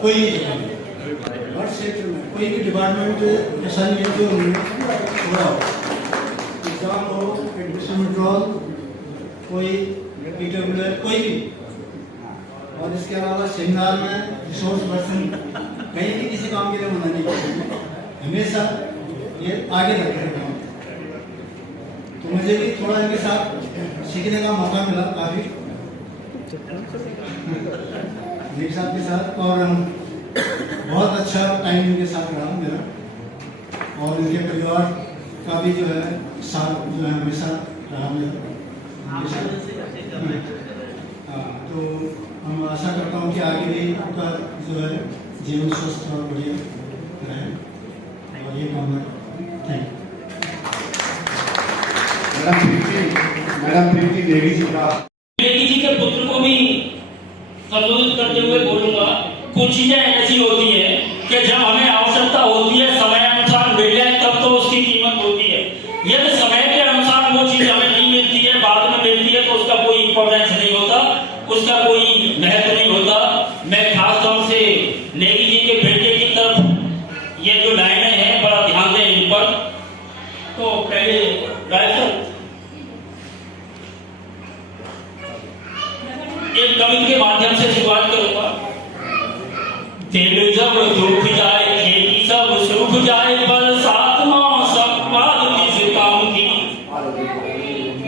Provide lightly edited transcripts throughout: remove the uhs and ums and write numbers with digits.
कोई भी हर क्षेत्र में कोई भी डिपार्टमेंट ऐसा नहीं है जो पूरा हो, एग्जाम हो, एडमिशन विड्रॉल, कोई PWL, कोई भी। और इसके अलावा सेमिनार में रिसोर्स पर्सन कहीं भी किसी काम के लिए मना नहीं करते, हमेशा ये आगे रखे हैं काम। तो मुझे भी थोड़ा इनके साथ सीखने का मौका मिला काफ़ी मेरे साथ के साथ, और बहुत अच्छा टाइम इनके साथ रहा मेरा, और इनके परिवार का भी जो है साथ जो है हमेशा रहा मेरा। तो हम आशा करता हूँ कि आगे भी आपका जो है जीवन स्वस्थ और बढ़िया रहे, और ये कामना। थैंक मैडम प्रीति देवी जी का देवी जी के पुत्र को भी संबोधित करते हुए बोलूंगा। कुछ चीजें ऐसी होती है कि जब हमें आवश्यकता होती है, समय अनुसार मिल जाए तब तो उसकी कीमत होती है। यदि समय के अनुसार वो चीज हमें नहीं मिलती है, बाद में मिलती है, तो उसका कोई इंपॉर्टेंस नहीं होता, उसका कोई महत्व नहीं होता। मैं खास तौर से नेगी जी के बेटे की तरफ ये जो लाइनें हैं बड़ा ध्यान दें इन पर। तो पहले राइटर एक कवि के माध्यम से शुरुआत करूंगा। दिल जब दुख जाए, खेती सब सूख जाए, बरसात मौसम बाद किस काम की।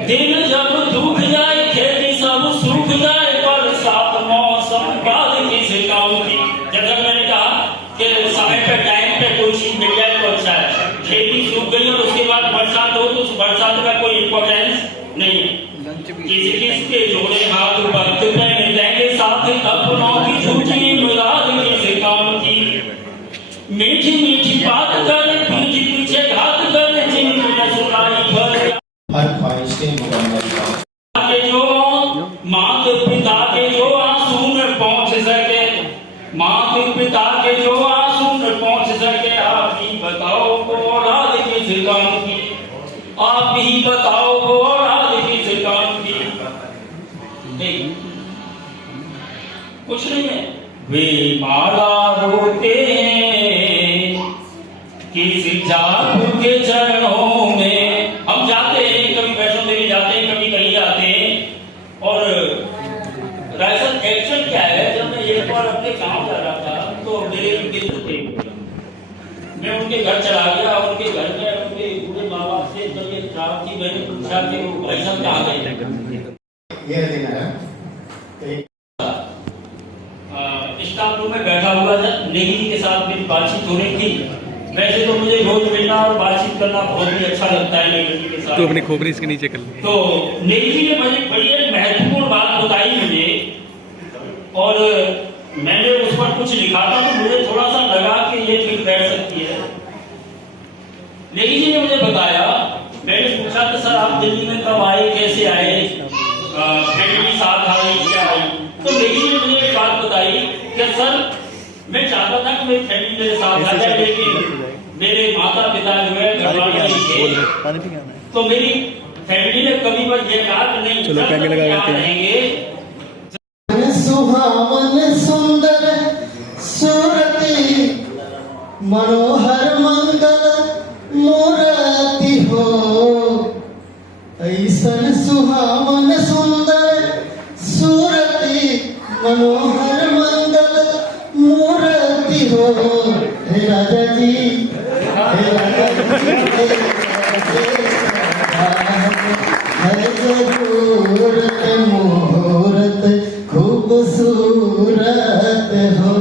दिल जब दुख जाए, खेती सब सूख जाए, बरसात मौसम बाद किस काम की। जैसा मैंने कहा कि समय पे टाइम पे कोई चीज मिल जाए तो अच्छा है। खेती सूख गई और उसके बाद बरसात हो तो उस बरसात का कोई इंपॉर्टेंस नहीं है। किसी किसके जोड़े हाथ वक्त पे मिलेंगे साथ, अपनों की झूठी मुराद किस काम की। मीठी मीठी बात कर, पीछे पीछे घात कर, जिनने सुनाई भर हर ख्वाहिश के मुकम्मल के जो मात पिता के जो आंसू में पहुंच सके, मात पिता के जो आंसू में पहुंच सके। आप ही बताओ वो औलाद किस काम की, आप ही बताओ वो औलाद किस काम की। नहीं कुछ नहीं है। वे माला रोते हैं किस जादू के चरणों में। हम जाते हैं, कभी वैष्णो देवी जाते हैं, कभी कहीं जाते हैं। और दरअसल एक्शन क्या है, जब मैं एक बार अपने गांव जा रहा था तो मेरे मित्र थे, मैं उनके घर चला गया। उनके घर में उनके बूढ़े माँ बाप से जब ये खराब थी, मैंने पूछा कि वो भाई साहब कहाँ गए। ये देना है स्टाफ रूम में बैठा हुआ था, नेगी जी के साथ मेरी बातचीत हो रही थी। वैसे तो मुझे रोज मिलना और बातचीत करना बहुत ही अच्छा लगता है नेगी जी के साथ। तो अपनी खोपड़ी इसके नीचे कर ली। तो नेगी जी ने मुझे बड़ी एक महत्वपूर्ण बात बताई मुझे, और मैंने उस पर कुछ लिखा था तो मुझे थोड़ा सा लगा कि ये ठीक बैठ सकती है। नेगी जी ने मुझे बताया, मैंने पूछा कि सर आप दिल्ली में कब आए, कैसे आए, फैमिली साथ आई क्या आई। तो नेगी जी ने मुझे एक बात बताई कि सर मैं चाहता था कि मेरी फैमिली मेरे साथ आ जाए, लेकिन मेरे माता पिता जो है घर वाले नहीं थे। तो मेरी फैमिली ने कभी बस ये कहा कि नहीं चलो कैमरे लगा देते हैं। रहेंगे। सुहावन सुंदर सूरती मनोहर मंगल मूर्ति हो, ऐसन सुहावन सुंदर सूरती मनोहर मंगल मूर्ति हो। हे राजा जी, हे राजा जी, है जरूरत मुहूर्त खूबसूरत हो।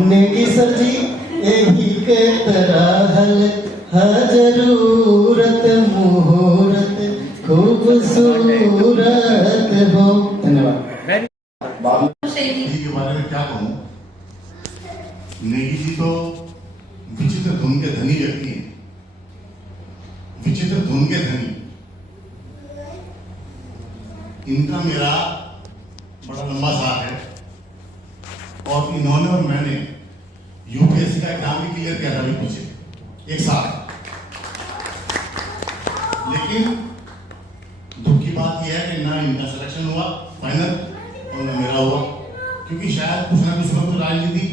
नेगी सजी यही के तरह है जरूरत मुहूर्त खूबसूरत हो। धन्यवाद। नेगी के बारे में क्या कहूँ, नेगी जी तो विचित्र धुन के धनी व्यक्ति हैं, विचित्र धुन के धनी। इनका मेरा बड़ा लंबा साथ है, और इन्होंने और मैंने यूपीएससी का एग्जाम भी क्लियर किया था अभी पीछे एक साथ। लेकिन दुख की बात यह है कि ना इनका सिलेक्शन हुआ फाइनल और ना मेरा हुआ, क्योंकि शायद कुछ ना कुछ वक्त राजनीति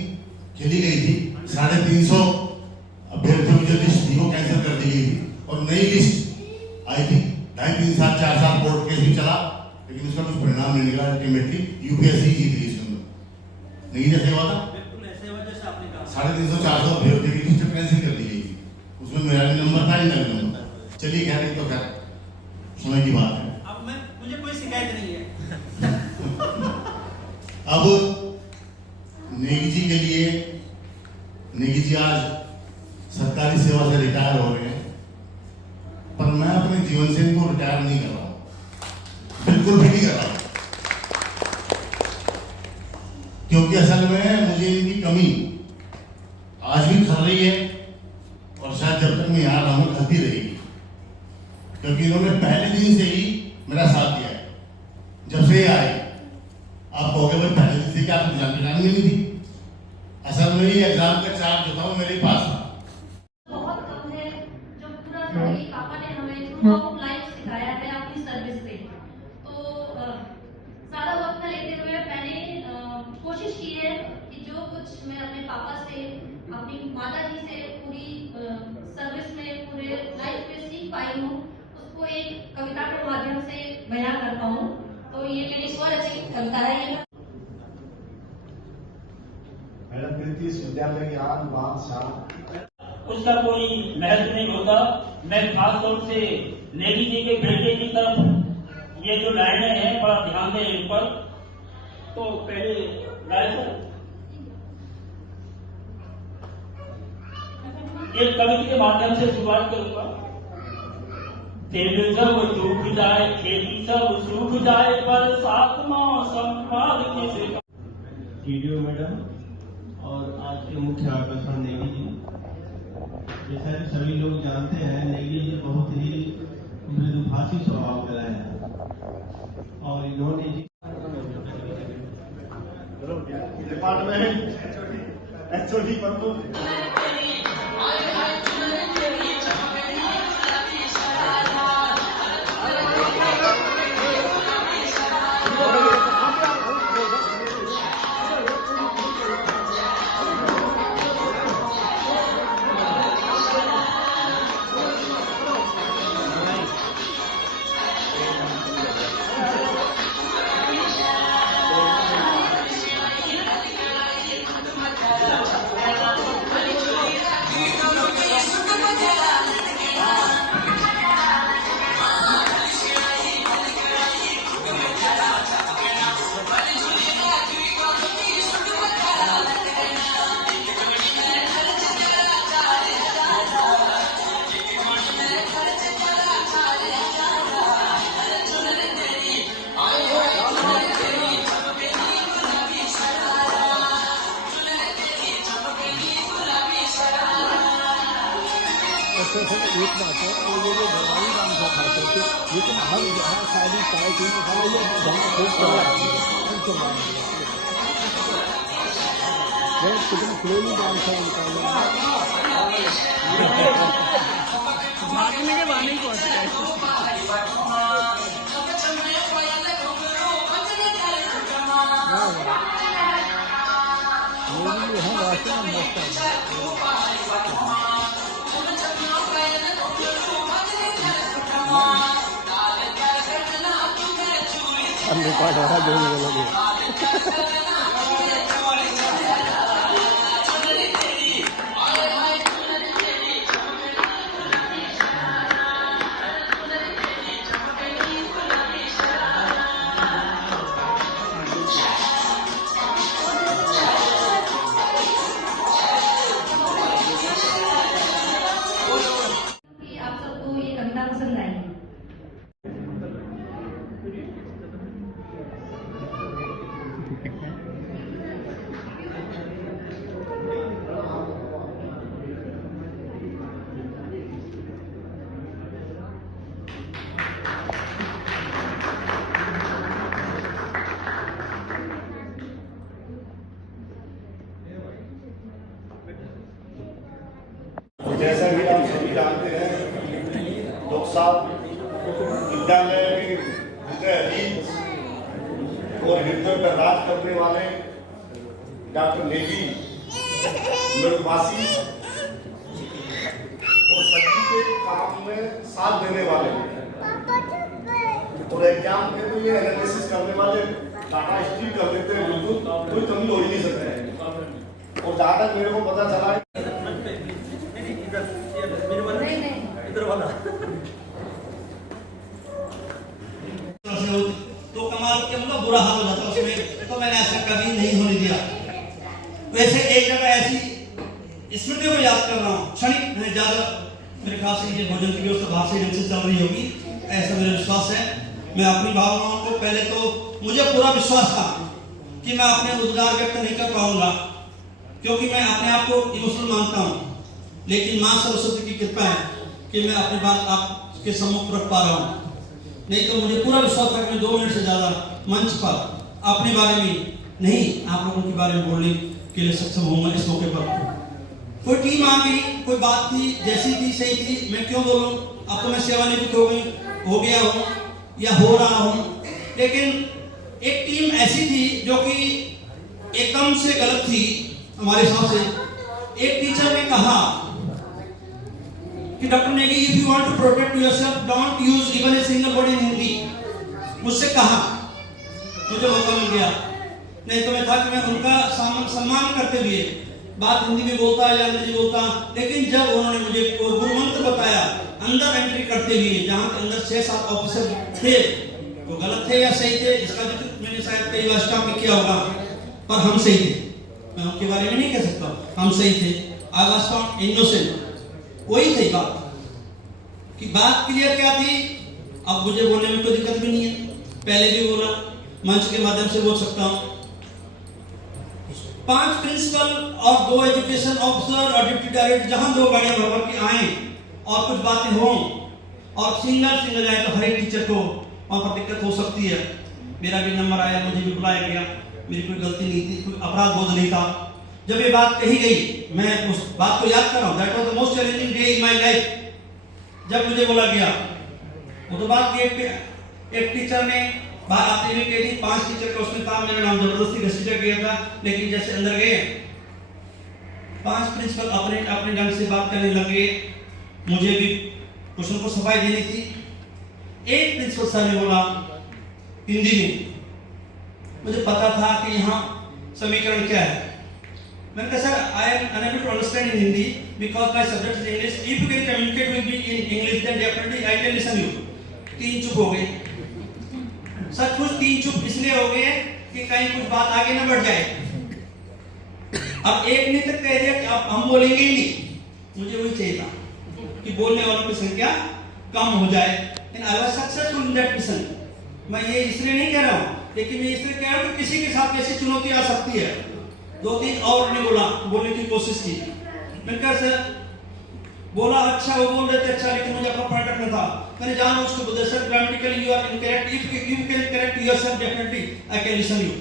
खेली गई थी, 350 अभ्यर्थियों की जो लिस्ट थी वो कैंसिल कर दी गई थी और नई लिस्ट आई थी। 2.5 साल 4 साल कोर्ट केस भी चला, लेकिन उसका कुछ परिणाम नहीं निकला। अल्टीमेटली यूपीएससी जीत गई इसके अंदर, नहीं जैसे हुआ था। 350-400 अभ्यर्थियों की लिस्ट कैंसिल कर दी गई थी, उसमें मेरा भी नंबर था, इनका भी नंबर था। चलिए खैर, तो खैर समय की बात है। अब मुझे कोई शिकायत नहीं है। अब नेगी जी के लिए, नेगी जी आज सरकारी सेवा से रिटायर हो रहे हैं, पर मैं अपने जीवन से इनको रिटायर नहीं कर रहा हूं, बिल्कुल भी नहीं कर रहा हूं, क्योंकि असल में मुझे इनकी कमी आज भी खल रही है और शायद जब तक मैं यहाँ रहूंगा खलती रहेगी, क्योंकि इन्होंने पहले दिन से ही मेरा साथ दिया है। जब से ये आए, आप कहोगे भाई पहले दिन से क्या आपको एग्जाम की नहीं थी? असल में ये एग्जाम का चार्ज जो था वो मेरे पास था। बहुत कम है जो पूरा जिंदगी पापा ने हमें थ्रू आउट लाइफ सिखाया है अपनी सर्विस से। तो सारा वक्त लेते हुए मैंने कोशिश की है कि जो कुछ मैं अपने पापा से, अपनी माता जी से पूरी सर्विस में, पूरे लाइफ में सीख पाई हूँ, उसको एक कविता के माध्यम से बयां कर पाऊँ। तो ये मेरी स्वरचित कविता है। ये मैडम प्रीति, इस विद्यालय के आन बान शान उसका कोई महत्व नहीं होता। मैं खास तौर से नेगी जी के बेटे की तरफ ये जो लाइनें हैं बड़ा ध्यान दें इन पर। तो पहले राइटर एक कविता के माध्यम से शुरुआत करूंगा। तेल जब डूब जाए, खेती सब सूख जाए, बरसात मौसम बाद किसे। वीडियो मैडम और आज के मुख्य आकर्षण नेगी जी। जैसा कि सभी लोग जानते हैं, नेगी जी बहुत ही मृदुभाषी स्वभाव का है और इन्होंने डिपार्टमेंट एचओडी पर तो एक बात है, तो ये जो भगवानी काम था खास करके, लेकिन हर जहाँ शादी चाय पी ये धंधा खूब चल रहा है। कितनी क्लोली डांस है उनका, भागने के बहाने को आते हैं। ये है वास्तव में मस्त है। रिकॉर्ड हो रहा है, जो भी बोलोगे। आप सबको ये कविता पसंद आई। जैसा कि आप सभी जानते हैं, 2 साल विद्यालय में हृदय और हृदय पर राज करने वाले डॉक्टर नेगी मृदुभाषी और सभी के काम में साथ देने वाले और एग्जाम में तो ये एनालिसिस करने वाले डाटा स्ट्रीम कर देते हैं, बिल्कुल कोई कमी हो ही नहीं सकता है। और जहाँ तक मेरे को पता चला है तो कमाल के मतलब बुरा हाल हो जाता उसमें, तो मैंने ऐसा कभी नहीं होने दिया। वैसे एक जगह ऐसी स्मृतियों को याद कर रहा हूँ, क्षणिक है, ज्यादा मेरे ख्याल से ये भोजन की व्यवस्था बाहर से ढंग से चल रही होगी, ऐसा मेरा विश्वास है। मैं अपनी भावनाओं को पहले तो मुझे पूरा विश्वास था कि मैं अपने रोजगार व्यक्त नहीं कर पाऊंगा, क्योंकि मैं अपने आप को इमोशनल मानता हूँ, लेकिन माँ सरस्वती की कृपा है कि मैं अपनी बात आपके सम्मुख रख पा रहा हूँ। नहीं तो मुझे पूरा विश्वास था कि मैं 2 मिनट से ज्यादा मंच पर अपने बारे में नहीं, आप लोगों के बारे में बोलने के लिए सक्षम होऊंगा। इस मौके पर कोई टीम आ गई, कोई बात थी, जैसी थी सही थी, मैं क्यों बोलूं, अब तो मैं सेवानिवृत्त हो गया हूं या हो रहा हूं, लेकिन एक टीम ऐसी थी जो कि एकदम से गलत थी हमारे हिसाब से। एक टीचर ने कहा कि doctor Negi, if you want to protect yourself don't use even a single word in Hindi. मुझसे कहा, मुझे मौका मिल गया, नहीं तो मैं था कि मैं उनका सम्मान करते हुए बात हिंदी में बोलता या अंग्रेजी बोलता, लेकिन जब उन्होंने मुझे गुरु मंत्र बताया अंदर एंट्री करते हुए, जहाँ के अंदर 6-7 ऑफिसर थे, वो गलत थे या सही थे इसका जिक्र मैंने शायद कई बार स्टॉप में किया होगा, पर हम सही थे, मैं उनके बारे में नहीं कह सकता, हम सही थे। आई वाज नॉट इनोसेंट, वही थी बात कि बात क्लियर क्या थी। अब मुझे बोलने में कोई दिक्कत भी नहीं है, पहले भी बोला, मंच के माध्यम से बोल सकता हूँ। 5 प्रिंसिपल और 2 एजुकेशन ऑफिसर और डिप्टी डायरेक्टर, जहां 2 गाड़ियां भर के आए और कुछ बातें हों और सिंगल जाए तो हर एक टीचर को वहां पर दिक्कत हो सकती है। मेरा भी नंबर आया, मुझे भी बुलाया गया, मेरी कोई गलती नहीं थी, कोई अपराध बोध नहीं था। जब ये बात कही गई, मैं उस बात को याद कर रहा हूँ, that was the most challenging day in my life. जब मुझे बोला गया, वो तो बात गेट पे एक टीचर ने बाहर आते हुए कही थी, 5 टीचर का उसमें था, मेरा नाम जबरदस्ती घसीटा गया था, लेकिन जैसे अंदर गए 5 प्रिंसिपल अपने ढंग से बात करने लगे, मुझे भी कुछ उनको सफाई देनी थी। एक प्रिंसिपल सर ने बोला हिंदी में, मुझे पता था कि यहाँ समीकरण क्या है। मैंने कहा sir, I am unable to understand in Hindi because my subject is English, if you can communicate with me in English then definitely I can listen you. 3 चुप हो गए, सचमुच 3 चुप इसलिए हो गए कि कहीं कुछ बात आगे ना बढ़ जाए। अब एक ने तक कह दिया कि अब हम बोलेंगे ही नहीं, मुझे वही चाहिए था कि बोलने वालों की संख्या कम हो जाए, and I was successful in that mission. मैं ये इसलिए नहीं कह रहा हूँ, लेकिन मैं इसलिए कह रहा हूँ कि किसी के साथ कैसी चुनौती आ सकती है। 2-3 और ने बोलने की कोशिश की, मैंने कहा सर बोला अच्छा, वो बोल रहे थे अच्छा, लेकिन मुझे अपना पॉइंट रखना था। मैंने जान उसको बोला sir grammatically you are incorrect, if you can correct yourself definitely I can listen you.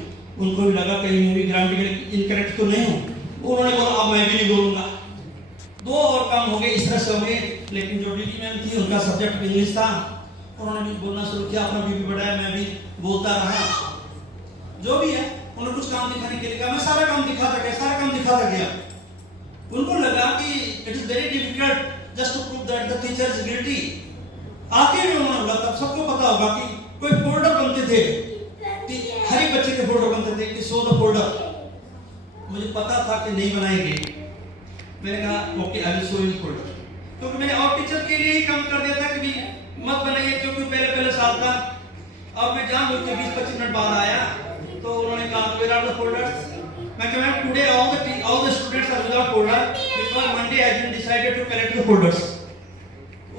उनको भी लगा कहीं मैं भी ग्रामेटिकली इनकरेक्ट तो नहीं हूँ, उन्होंने बोला अब मैं भी नहीं बोलूंगा। 2 और काम हो गए, इस तरह से हो गए। लेकिन जो डीटी मैम थी, उनका सब्जेक्ट इंग्लिश था, उन्होंने भी बोलना शुरू किया, अपना बीपी बढ़ाया, मैं भी बोलता रहा। जो भी है, उन्होंने कुछ काम दिखाने के लिए कहा, मैं सारा काम दिखाता गया। उनको लगा कि it is very difficult just to prove that the teacher is guilty. आखिर में उन्होंने बोला, तब सबको पता होगा कि कोई फोल्डर बनते थे, हर एक बच्चे के फोल्डर बनते थे कि शो द फोल्डर। मुझे पता था कि नहीं बनाएंगे, मैंने कहा okay I will show you folder, क्योंकि मैंने और टीचर के लिए ही काम कर दिया था कि मत बनाइए, क्योंकि पहले साल था। अब मैं जान बुझ के 20-25 मिनट बाद आया तो उन्होंने कहा वेयर आर द फोल्डर्स। मैं कहा ma'am today all the students are without folder because Monday has been decided to collect the folders।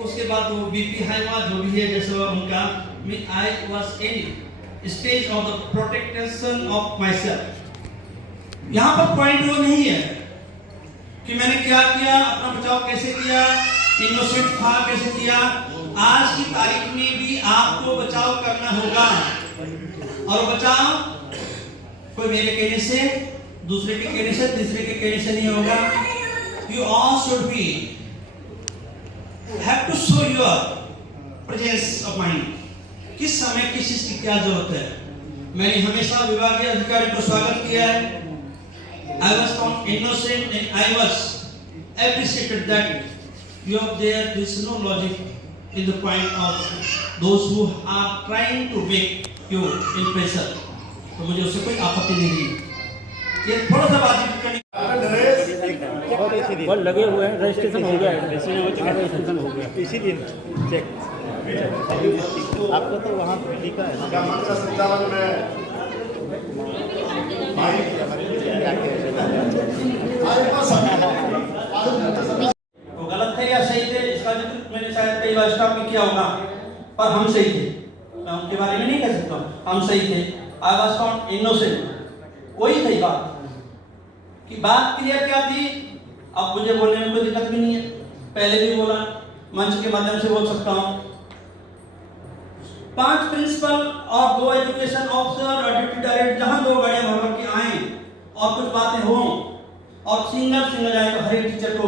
उसके बाद वो बीपी हाई हुआ, जो भी है जैसा उनका, I was in stage of the protection of myself। यहाँ पर पॉइंट वो नहीं है कि मैंने क्या किया, अपना बचाव कैसे किया, इनोसेंट था कैसे किया। आज की तारीख में भी आपको बचाव करना होगा, और बचाव कोई मेरे कहने से, दूसरे के कहने से, तीसरे के कहने से नहीं होगा। You all should be have to show your presence of mind। किस समय किस चीज की क्या जरूरत है। मैंने हमेशा विभागीय अधिकारी को स्वागत किया है, I was found innocent and I was appreciated that you are there. There is no logic in the point of those who are trying to make you in pressure. तो मुझे उससे कोई आपत्ति नहीं थी। ये थोड़ा सा बातचीत करने और लगे हुए हैं, रजिस्ट्रेशन हो गया है, रजिस्ट्रेशन हो गया इसी दिन चेक आपको तो वहाँ लिखा है क्या मंच का संचालन में वो गलत थे या सही थे इसका जिक्र मैंने शायद कई बार स्टॉप में किया होगा, पर हम सही थे। मैं उनके बारे में नहीं कह सकता, हम सही थे। I was found innocent. वही थी बात कि बात क्लियर क्या थी। अब मुझे बोलने में कोई दिक्कत भी नहीं है, पहले भी बोला, मंच के माध्यम से बोल सकता हूँ। 5 प्रिंसिपल और 2 एजुकेशन ऑफिसर और डिप्टी डायरेक्टर जहां 2 बड़े भर के आए और कुछ बातें हो और सिंगल जाए तो हर एक टीचर को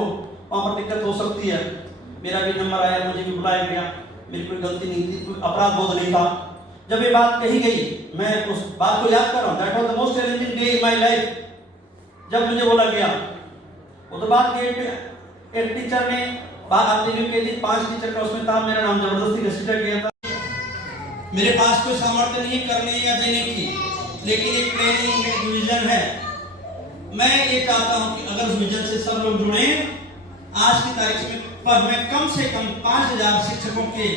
वहां पर दिक्कत हो सकती है। मेरा भी नंबर आया, मुझे भी बुलाया गया, मेरी कोई गलती नहीं थी, कोई अपराध बोध नहीं था। जब ये बात कही गई, मैं उस बात को याद कर रहा हूँ। That was the most challenging day in my life. जब मुझे बोला गया, वो तो बात ये एक टीचर ने बात आते हुए कह दी, 5 टीचर का उसमें था, मेरा नाम जबरदस्ती कंसीडर किया था। मेरे पास कोई सामर्थ्य नहीं करने या देने की, लेकिन एक ट्रेनिंग में विजन है। मैं ये चाहता हूं कि अगर उस विजन से सब लोग जुड़े आज की तारीख में, पर मैं कम से कम 5000 शिक्षकों के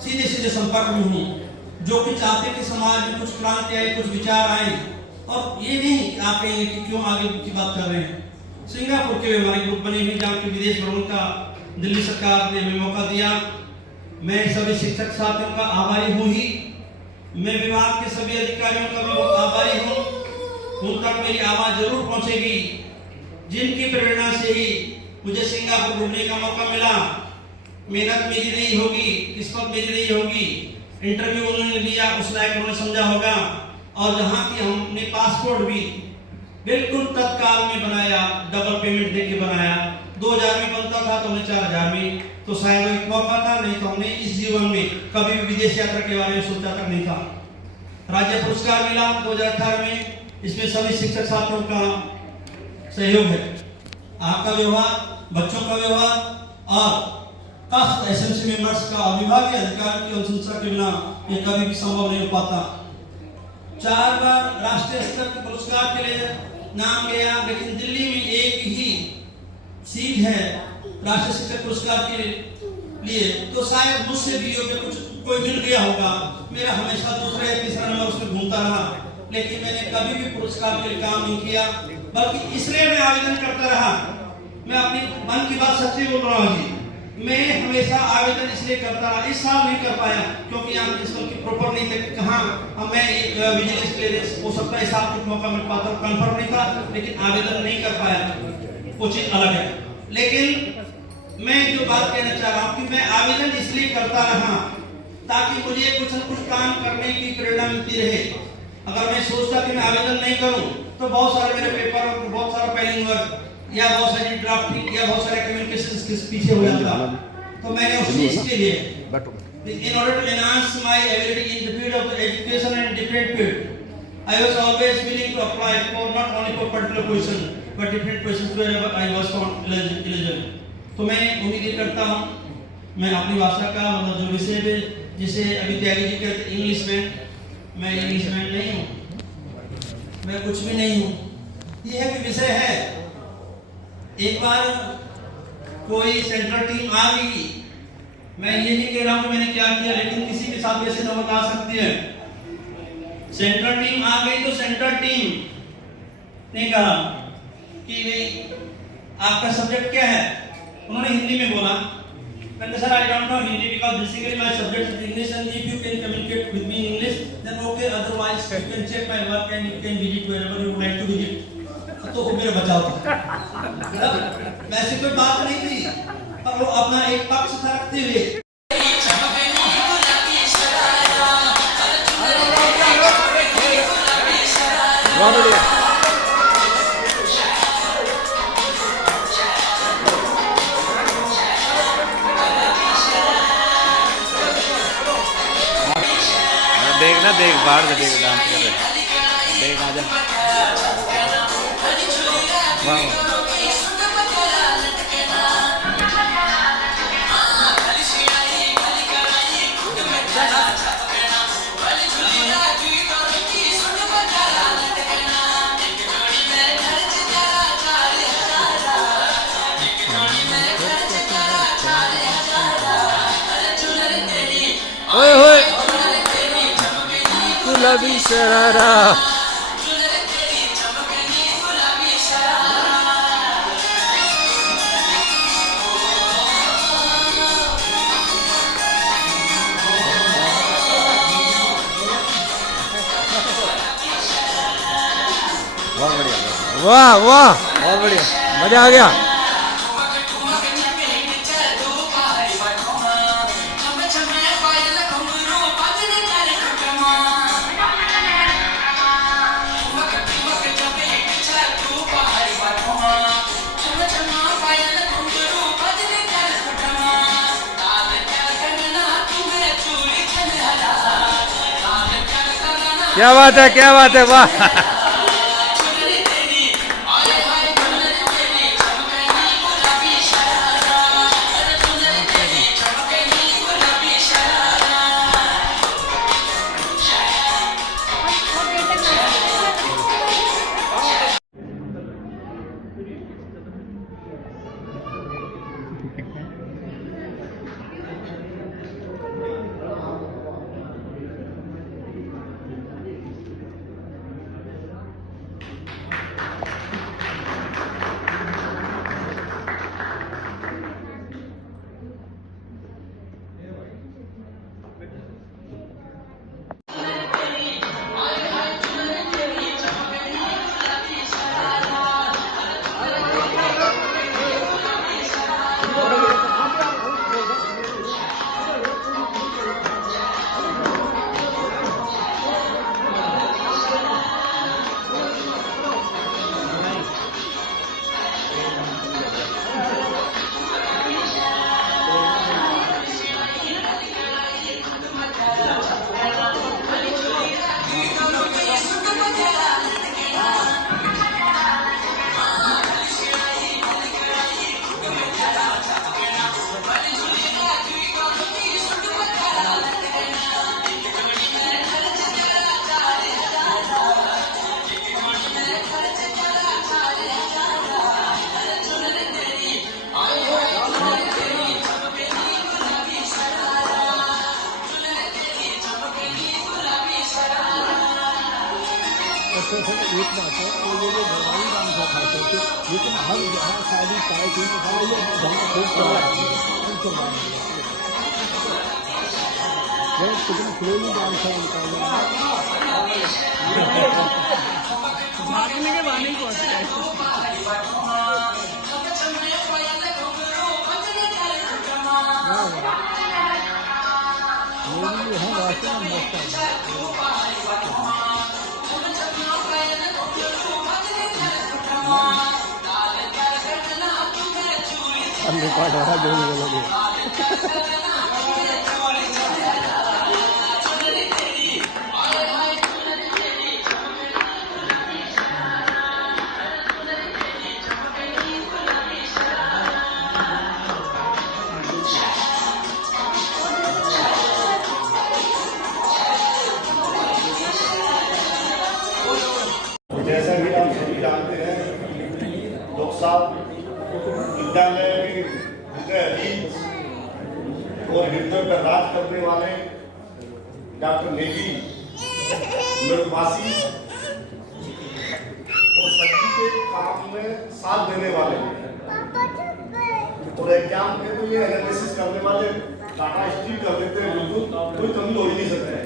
सीधे संपर्क में हूँ, जो कि चाहते कि समाज में कुछ क्रांति आए, कुछ विचार आए। और ये नहीं कि आप कहेंगे कि क्यों आगे की बात कर रहे हैं। सिंगापुर के हमारे ग्रुप बने हुए, जहाँ के विदेश भ्रमण का दिल्ली सरकार ने हमें मौका दिया। मैं सभी शिक्षक साथियों का आभारी हूँ ही, मैं विभाग के सभी अधिकारियों का भी बहुत आभारी हूँ। उन तक मेरी आवाज जरूर पहुंचेगी, जिनकी प्रेरणा से ही मुझे सिंगापुर घूमने का मौका मिला। मेहनत मेरी नहीं होगी, किस्मत मेरी नहीं होगी, इंटरव्यू उन्होंने लिया, उस लायक उन्होंने समझा होगा। और जहाँ की हमने पासपोर्ट भी बिल्कुल तत्काल में बनाया, डबल पेमेंट देके बनाया। 2000 में बनता था तो हमने 4000 में, तो शायद एक मौका था, नहीं तो हमने इस जीवन में कभी भी विदेश यात्रा के बारे में सोचा तक नहीं था। राज्य पुरस्कार मिला 2018 में, इसमें सभी शिक्षक साथियों का सहयोग है। आपका व्यवहार, बच्चों का व्यवहार और कास्ट एसएमसी मेंबर्स का और विभागीय अधिकारियों की अनुशंसा के बिना ये कभी भी संभव नहीं हो पाता। 4 बार राष्ट्रीय स्तर के पुरस्कार के लिए नाम गया, लेकिन दिल्ली में एक ही सीट है राष्ट्रीय शिक्षक पुरस्कार के लिए, तो शायद मुझसे भी कुछ कोई मिल गया होगा। मेरा हमेशा दूसरा या तीसरा नंबर उसमें घूमता रहा, लेकिन मैंने कभी भी पुरस्कार के लिए काम नहीं किया, बल्कि इसलिए मैं आवेदन करता रहा। मैं अपनी मन की बात सच्ची बोल रहा हूँ जी, मैं हमेशा आवेदन इसलिए करता रहा। इस साल नहीं कर पाया क्योंकि यहाँ प्रिंसिपल की प्रॉपर नहीं थे, कहाँ मैं विजिलेंस क्लियरेंस हो सकता है, इस साल कुछ मौका मिल पाता, कंफर्म नहीं था, लेकिन आवेदन नहीं कर पाया, वो चीज अलग है। लेकिन मैं जो बात कहना चाह रहा हूँ कि मैं आवेदन इसलिए करता रहा ताकि मुझे कुछ न कुछ काम करने की प्रेरणा मिलती रहे। अगर मैं सोचता कि मैं आवेदन नहीं करूं तो बहुत सारे मेरे पेपर और बहुत सारा पेंडिंग वर्क या बहुत सारी ड्राफ्टिंग या बहुत सारे कम्युनिकेशंस के पीछे हो जाता। तो मैंने उस चीज के लिए in order to enhance my ability in the field of education and different field, I was always willing to apply for not only for particular position but different positions wherever I was found eligible. तो मैं उम्मीद करता हूँ मैं अपनी भाषा का मतलब जो विषय है, जिसे अभी त्यागी जी कहते हैं इंग्लिश में, मैं इंग्लिश में नहीं हूँ, मैं कुछ भी नहीं हूँ। यह है कि विषय है, एक बार कोई सेंट्रल टीम आ गई, मैं ये नहीं कह रहा हूँ कि मैंने क्या किया, लेकिन किसी के साथ ऐसे नौबत आ सकती है। सेंट्रल टीम आ गई तो सेंट्रल टीम ने कहा कि भाई आपका सब्जेक्ट क्या है। उन्होंने हिंदी में बोला, मैंने sir I don't know Hindi because basically my subject is English and if you can communicate with me in English then okay, otherwise you can check my work and you can visit wherever you would like to visit. तो वो मेरा बचाव था, वैसे कोई बात नहीं थी, पर वो अपना एक पक्ष था रखते हुए। देखना, देख बाहर से देख डांस कर रहे, देख आजा। शरारा। बहुत बढ़िया, वाह वाह, बहुत बढ़िया, मजा आ गया। क्या बात है, क्या बात है, वाह। एक बात है वो ये जो घरवाली काम था खाते थे, लेकिन हर जहाँ शादी चाय पीने वाला ये धंधा खूब चल रहा है। कितनी क्लोली डांस है उनका, भागने के बहाने ही पहुंच गए। ये है वास्तव में मस्त है। रिकॉर्ड हो रहा जो भी बोलोगे। जैसा कि आप सभी जानते हैं, लोक साहब विद्यालय में और हृदय पर राज करने वाले डॉक्टर नेगी मृदुभाषी और सभी के काम में साथ देने वाले और एग्जाम में तो ये एनालिसिस करने वाले टाटा स्टील कर देते हैं, बिल्कुल कोई कमी हो ही नहीं सकता है।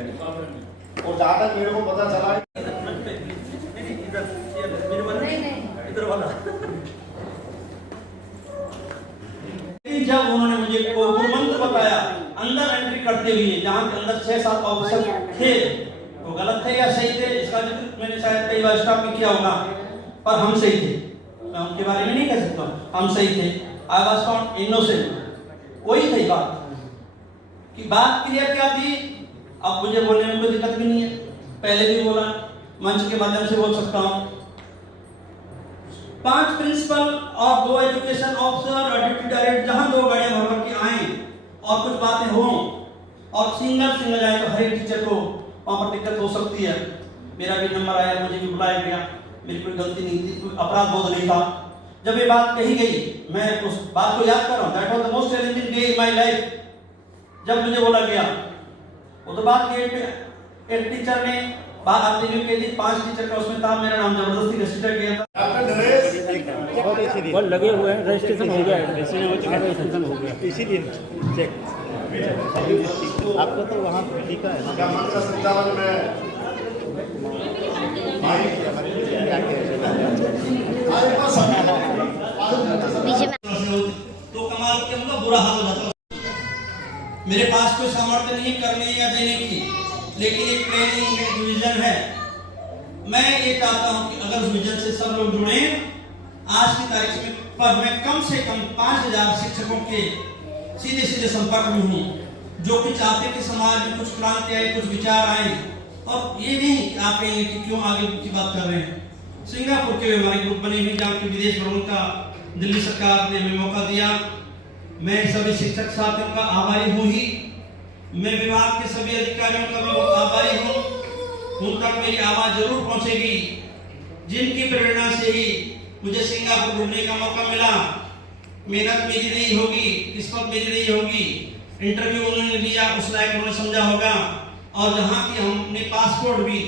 और जहाँ तक मेरे को पता चला है जब उन्होंने मुझे मंत्र बताया अंदर एंट्री करते हुए, जहाँ के अंदर 6-7 ऑफिसर थे, वो गलत थे या सही थे इसका जिक्र मैंने शायद कई बार स्टॉप में किया होगा, पर हम सही थे। मैं उनके बारे में नहीं कह सकता, हम सही थे। I was found innocent. वही थी बात कि बात क्लियर क्या थी। अब मुझे बोलने में कोई दिक्कत भी नहीं है, पहले भी बोला, मंच के माध्यम से बोल सकता हूँ। 5 प्रिंसिपल और 2 एजुकेशन ऑफिसर और डिप्टी डायरेक्टर जहां 2 गाड़ियां भर के आए और कुछ बातें हों और सिंगल जाए तो हर एक टीचर को वहां पर दिक्कत हो सकती है। मेरा भी नंबर आया, मुझे भी बुलाया गया, मेरी कोई गलती नहीं थी, कोई अपराध बोध नहीं था। जब ये बात कही गई, मैं उस बात को याद कर रहा हूँ, that was the most challenging day in my life. जब मुझे बोला गया वो तो बात की, एक टीचर ने आपने जो कह दी 5 टीचर का उसमें था, मेरा नाम जबरदस्ती रजिस्टर किया था। डॉक्टर नरेश वो लगे हुए हैं, रजिस्ट्रेशन हो गया है, रजिस्ट्रेशन हो गया, इसीलिए चेक आपको तो वहाँ लिखा है। क्या मंच का संचालन में तो कमाल के मतलब बुरा हाल हो जाता। मेरे पास कोई सामर्थ्य नहीं करने या देने की, लेकिन एक प्लानिंग एक विजन है। मैं ये चाहता हूँ कि अगर उस विजन से सब लोग जुड़े, आज की तारीख में पर मैं कम से कम 5000 शिक्षकों के सीधे सीधे संपर्क में हूँ, जो कि चाहते कि समाज में कुछ क्रांति आए, कुछ विचार आए। और ये नहीं कि आप कहेंगे कि क्यों आगे की बात कर रहे हैं। सिंगापुर के हमारे ग्रुप बने हुए, जहाँ के विदेश भ्रमण का दिल्ली सरकार ने हमें मौका दिया। मैं सभी शिक्षक साथियों का आभारी हूँ ही, मैं विभाग के सभी अधिकारियों का भी आभारी हूँ। उन तक मेरी आवाज जरूर पहुंचेगी, जिनकी प्रेरणा से ही मुझे सिंगापुर घूमने का मौका मिला। मेहनत मेरी नहीं होगी, किस्मत मेरी नहीं होगी, इंटरव्यू उन्होंने लिया, उस लायक उन्होंने समझा होगा। और जहाँ की हमने पासपोर्ट भी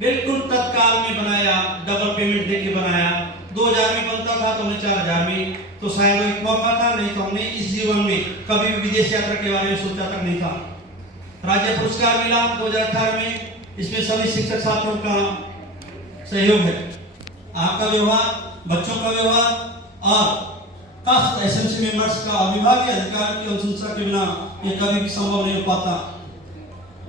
बिल्कुल तत्काल में बनाया, डबल पेमेंट देके बनाया। 2000 में बनता था तो हमने 4000 में, तो शायद एक मौका था, नहीं तो हमने इस जीवन में कभी भी विदेश यात्रा के बारे में सोचा तक नहीं था। राज्य पुरस्कार मिला 2018 में, इसमें सभी शिक्षक साथियों का सहयोग है। आपका व्यवहार, बच्चों का व्यवहार और कास्ट एसएमसी मेंबर्स का विभागीय अधिकारी की अनुशंसा के बिना ये कभी भी संभव नहीं हो पाता।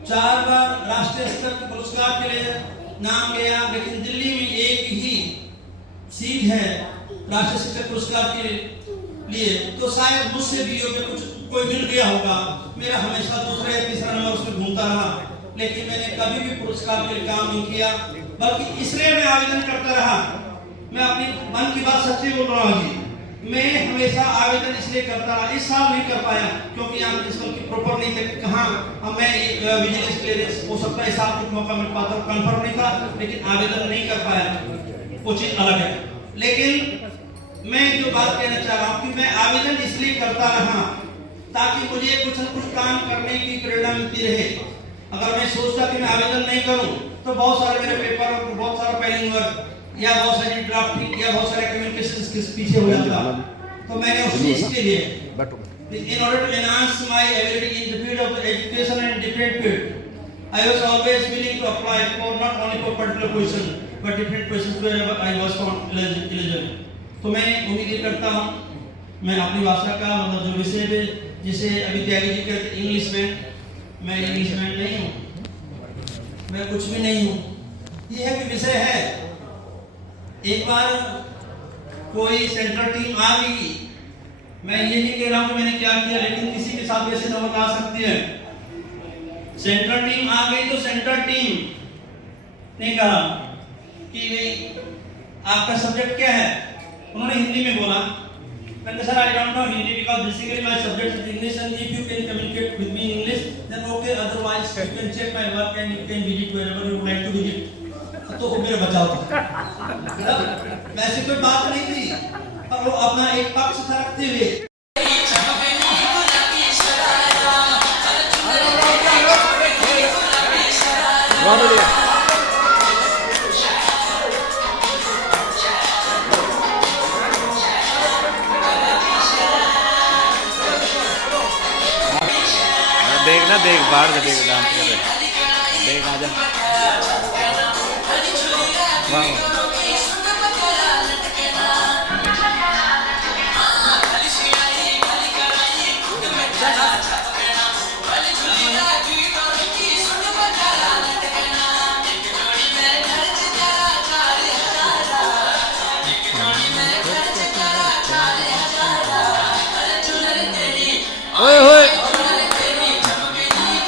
4 बार राष्ट्रीय स्तर के पुरस्कार के लिए नाम गया, लेकिन दिल्ली में एक ही सीट है राष्ट्रीय शिक्षक पुरस्कार के लिए, तो शायद मुझसे भी योग्य कुछ कोई मिल गया होगा। मेरा हमेशा दूसरा या तीसरा नंबर उसमें घूमता रहा, लेकिन मैंने कभी भी पुरस्कार के लिए काम नहीं किया, बल्कि इसलिए मैं आवेदन करता रहा। मैं अपनी मन की बात सच्ची बोल रहा हूँ जी, मैं हमेशा आवेदन इसलिए करता रहा। इस साल नहीं कर पाया क्योंकि यहाँ की प्रॉपर नहीं थे, कहाँ मैं विजिलेंस क्लियरेंस हो सकता है इस साल कुछ मौका मिल पाता, कंफर्म नहीं था, लेकिन आवेदन नहीं कर पाया, वो चीज अलग है। लेकिन मैं जो बात कहना चाह रहा हूँ कि मैं आवेदन इसलिए करता रहा ताकि मुझे कुछ न कुछ काम करने की प्रेरणा मिलती रहे। अगर मैं सोचता कि मैं आवेदन नहीं करूं तो बहुत सारे मेरे पेपर, बहुत सारा पेंडिंग वर्क या बहुत सारी ड्राफ्टिंग या बहुत सारे कम्युनिकेशन स्किल्स पीछे हो जाता। तो मैंने उस चीज के लिए in order to enhance my ability in the field of education and different field, I was always willing to apply for not only for particular position but different positions wherever I was found eligible. तो मैं उम्मीद करता हूँ मैं अपनी भाषा का मतलब जो विषय है, जिसे अभी त्यागी जी कहते इंग्लिश में, मैं इंग्लिश में नहीं हूँ, मैं कुछ भी नहीं हूँ। ये है कि विषय है, एक बार कोई सेंट्रल टीम आ गई, मैं ये नहीं कह रहा हूँ कि मैंने क्या किया, लेकिन किसी के साथ वैसे नौबत आ सकती है। सेंट्रल टीम आ गई तो सेंट्रल टीम ने कहा कि भाई आपका सब्जेक्ट क्या है, उन्होंने हिंदी में बोला। मैंने sir I don't know Hindi because basically my subject is English and if you can communicate with me in English then okay, otherwise you can check my work and you can visit wherever you would like to visit. तो वो मेरा बचाव था, वैसे कोई बात नहीं थी, पर वो अपना एक पक्ष रखते हुए देखना, देख बाहर से देख डांस कर रहे, देख आजा। वाह ओए होए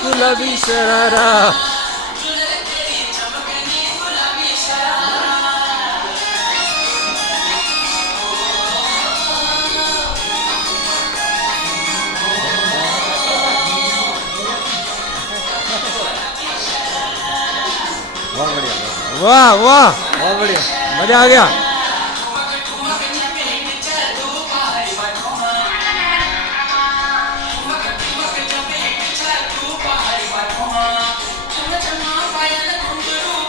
गुलाबी शरारा। बहुत बढ़िया, वाह वाह, बहुत बढ़िया, मजा आ गया। Come on,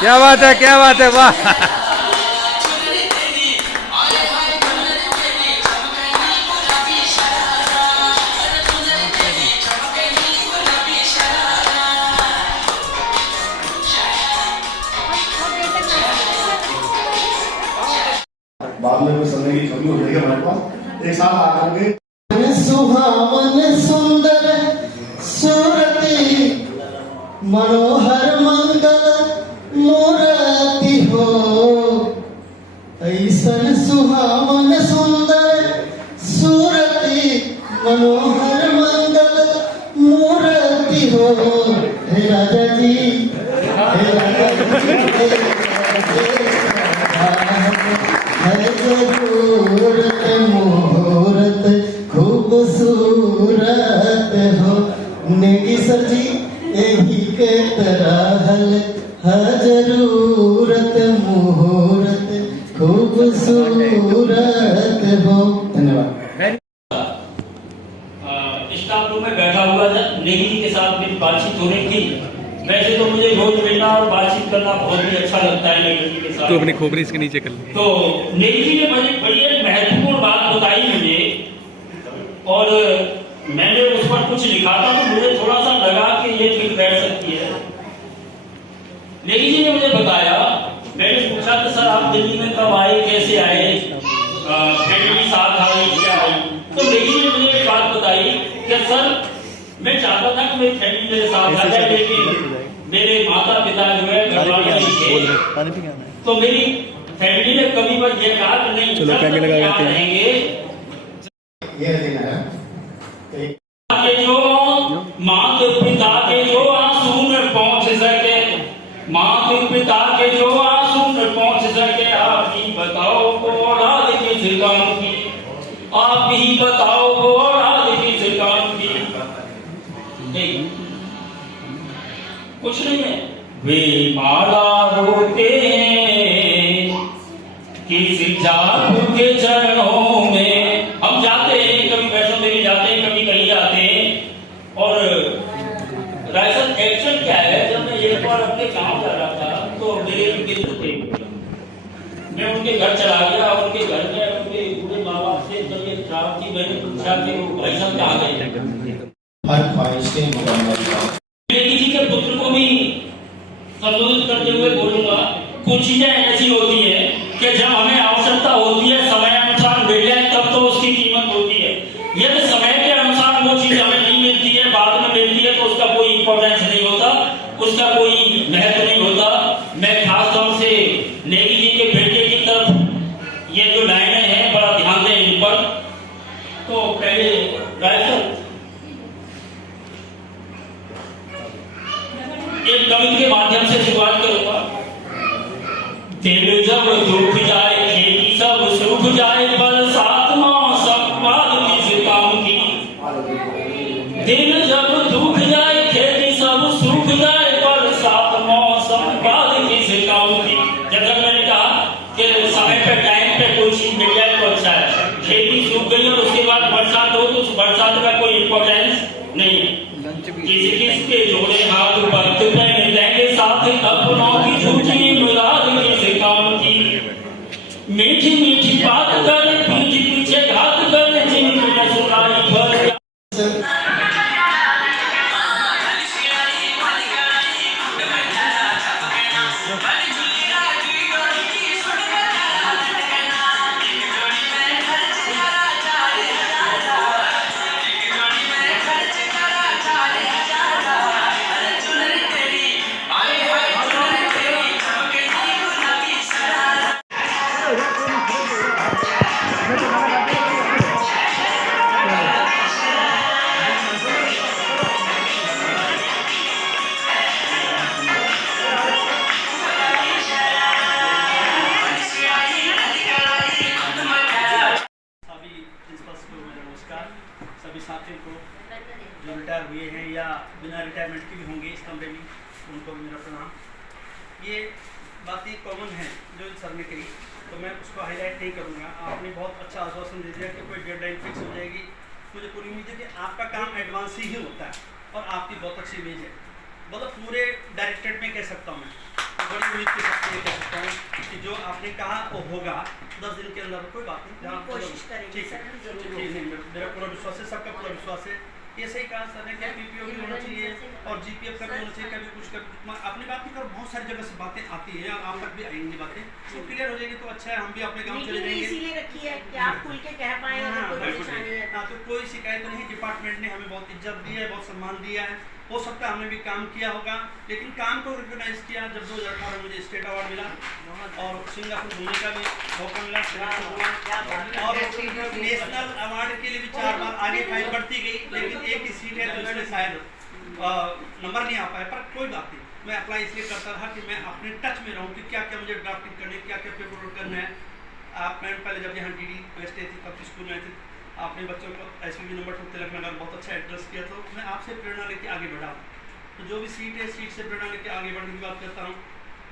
क्या बात है, वाह। बाद में कोई समय की कमी हो जाएगी हमारे पास। एक साथ आकर के सुहावन सुंदर सूरती मनोहर मंगल मूर्ति हो, ऐसन सुहावन सुंदर सूरती मनोहर मंगल मूर्ति हो। हे राजा जी, हे राजा जी, है जरूरत मुहूर्त खूबसूरत हो, नेगी सजी यही के तरह है जरूरत मुहूर्त खूबसूरत हो। धन्यवाद। स्टाफ रूम में बैठा हुआ था, नेगी जी के साथ मेरी बातचीत हो रही थी। वैसे तो मुझे रोज मिलना और बातचीत करना बहुत ही अच्छा लगता है नेगी जी के साथ। तो अपनी खोपड़ी इसके नीचे कर ली। तो नेगी जी ने मुझे बड़ी एक महत्वपूर्ण बात बताई मुझे, और मैंने उस पर कुछ लिखा था, तो मुझे थोड़ा सा लगा कि ये ठीक बैठ सकती है। नेगी जी ने मुझे बताया, मैंने पूछा कि सर आप दिल्ली में कब आए, कैसे आए, फैमिली साथ आई, क्या आई? तो नेगी जी ने मुझे एक बात बताई कि सर मैं चाहता था कि मेरी फैमिली मेरे साथ आ जाए, लेकिन मेरे माता पिता जो है तो मेरी फैमिली ने कभी बस ये कहा कि नहीं, चलो कैमरे लगा रहेंगे। ये देना है के जो माता पिता के जो आंसू में पहुंच सके, माता पिता के जो आंसू में पहुंच सके, आप ही बताओ को औलाद किस काम की, आप ही बताओ को औलाद किस काम की। कुछ नहीं है। वे माला रोते हैं किस जाप के चरणों में। हम जाते हैं, कभी वैष्णो देवी जाते हैं, कभी कहीं जाते हैं। और दरअसल एक्शन क्या है, जब मैं एक बार अपने गांव जा रहा था तो मेरे मित्र थे, मैं उनके घर चला गया। उनके घर में उनके बूढ़े माँ बाप से जब ये खराब थी, मैंने पूछा कि वो भाई साहब कहाँ गए। नेगी जी के पुत्र को भी संबोधित करते हुए बोलूंगा, कुछ चीजें ऐसी होती है कि जब हमें आवश्यकता होती है, समय अनुसार मिल जाए, तब तो उसकी कीमत होती है। यदि समय के अनुसार वो चीज हमें नहीं मिलती है, बाद में मिलती है, तो उसका कोई इंपॉर्टेंस नहीं होता, उसका कोई महत्व नहीं होता। मैं खास तौर से नेगी जी के बेटे की तरफ ये जो लाइनें हैं, बड़ा ध्यान दें इन पर। तो पहले राइटर एक कविता के माध्यम से शुरुआत करूंगा। दिल जब दुख जाए, खेती सब सूख जाए, बरसात मौसम बाद किस काम की। दिल जब दुख जाए, खेती सब सूख जाए, बरसात मौसम बाद किस काम की। जब तक मैंने कहा कि समय पे टाइम पे कोई चीज मिल जाए तो अच्छा है। खेती सूख गई और उसके बाद बरसात हो तो उस बरसात का कोई इंपॉर्टेंस नहीं है। किसी किसके जोड़े हाथ वक्त पे मिलेंगे साथ, अपनों की झूठी मुराद किस काम की। मीठी मीठी बात कर, पीठ पीछे घात कर, जिनमें सुनाई भर। सभी साथियों को जो रिटायर हुए हैं या बिना रिटायरमेंट के भी होंगे इस कमरे में, उनको भी मेरा प्रणाम। ये बातें कॉमन हैं जो सर ने कही, तो मैं उसको हाईलाइट नहीं करूँगा। आपने बहुत अच्छा आश्वासन दे दिया कि कोई डेडलाइन फिक्स हो जाएगी। मुझे पूरी उम्मीद है कि आपका काम एडवांस ही होता है और आपकी बहुत अच्छी इमेज है, मतलब पूरे डायरेक्टरेट में कह सकता हूँ मैं। बड़ी उम्मीद के साथ ये कह सकता हूँ कि जो आपने कहा वो होगा 10 दिन के अंदर, कोई बात नहीं, जहाँ कोशिश करेंगे ठीक है, सर, जरूर ठीक है, मेरा पूरा विश्वास है, सबका पूरा विश्वास है। ये सही कहा सर ने कि पीपीओ भी होना चाहिए और जीपीएफ का भी होना चाहिए, कभी कुछ अपनी बात नहीं करो, बहुत सारी जगह से बातें आती हैं, आप तक भी आएंगी बातें, तो क्लियर हो जाएगी तो अच्छा है, हम भी अपने गाँव चले जाएंगे। इसीलिए रखी है कि आप खुल के कह पाए अगर कोई परेशानी है। हाँ, तो कोई शिकायत नहीं, डिपार्टमेंट ने हमें बहुत इज्जत दी है, बहुत सम्मान दिया है, हो सकता है हमने भी काम किया होगा, लेकिन काम को रिकॉग्नाइज किया जब 2018 में मुझे स्टेट अवार्ड मिला और सिंगापुर घूमने का भी मौका मिला, और नेशनल अवार्ड के लिए भी 4 बार आगे फाइल बढ़ती गई, लेकिन एक ही सीट है तो इसमें शायद नंबर नहीं आ पाए, पर कोई बात नहीं, मैं अप्लाई इसलिए करता रहा कि मैं अपने टच में रहूँ कि क्या क्या मुझे ड्राफ्टिंग करनी, क्या क्या पेपर वर्क करना है। आप मैंने पहले जब यहाँ DD वेस्ट थी तब स्कूल में थी, आपने बच्चों को SVB नंबर 2 तिलक नगर बहुत अच्छा एड्रेस किया, तो मैं आपसे प्रेरणा लेके आगे बढ़ा, तो जो भी सीट है सीट से प्रेरणा लेके आगे बढ़ने की बात करता हूँ।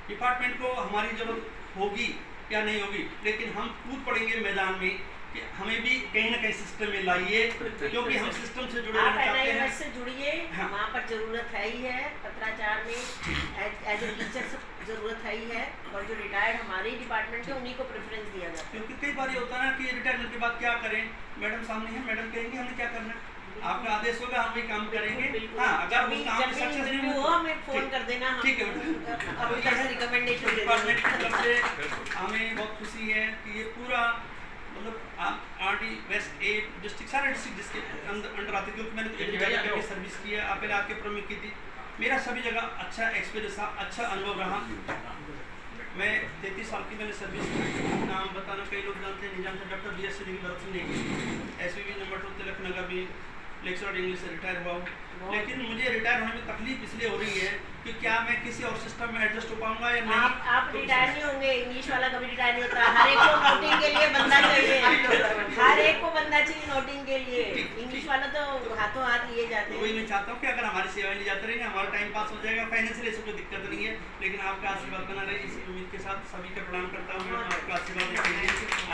डिपार्टमेंट को हमारी जरूरत होगी या नहीं होगी, लेकिन हम कूद पड़ेंगे मैदान में कि हमें भी कहीं ना कहीं सिस्टम में लाइए, क्योंकि हम सिस्टम से जुड़े रहना चाहते हैं। से जुड़िए, हाँ। वहाँ पर जरूरत है ही है, पत्राचार में एज ए टीचर जरूरत है ही है, और जो रिटायर्ड हमारे डिपार्टमेंट के उन्हीं को प्रेफरेंस दिया जाता है। क्योंकि कई बार ये होता है ना कि रिटायरमेंट के बाद क्या करें, मैडम सामने है, मैडम कहेंगे हमने क्या करना है, आपका आदेश होगा हम भी काम करेंगे। हाँ, अगर उस काम में सक्सेस नहीं हो हमें फोन कर देना, ठीक है, अपनी तरफ से रिकमेंडेशन दे डिपार्टमेंट की तरफ से हमें बहुत खुशी है कि ये पूरा मतलब RD वेस्ट ए डिस्ट्रिक्ट, सारे डिस्ट्रिक्ट जिसके अंडर आते, क्योंकि मैंने सर्विस की है, आप पहले आपके प्रमुख की थी, मेरा सभी जगह अच्छा एक्सपीरियंस रहा, अच्छा अनुभव रहा। मैं 33 साल की मैंने सर्विस की, नाम बताना कई लोग जानते हैं, नहीं जानते, डॉक्टर BS सिंह की तरफ से नहीं, SVB नंबर 2 तिलक नगर भी लेक्चरर इंग्लिश से रिटायर हुआ हूँ, लेकिन मुझे रिटायर होने में तकलीफ इसलिए हो रही है कि क्या मैं किसी और सिस्टम में एडजस्ट हो पाऊंगा या नहीं। आप रिटायर नहीं होंगे, इंग्लिश वाला कभी रिटायर नहीं होता, हर एक को नोटिंग के लिए बंदा चाहिए, हर एक को बंदा चाहिए नोटिंग के लिए, इंग्लिश वाला तो हाथों हाथ लिए जाते हैं। वही मैं चाहता हूँ कि अगर हमारी सेवाएं ली जाती रहेंगी, हमारा टाइम पास हो जाएगा, फाइनेंशियल ऐसी कोई दिक्कत नहीं है, लेकिन आपका आशीर्वाद बना रहे, इसी उम्मीद के साथ सभी का प्रणाम करता हूँ, आपका आशीर्वाद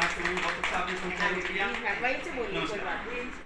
आपको बहुत अच्छा आपने संचालन किया। वहीं से बोलिए, कोई बात नहीं।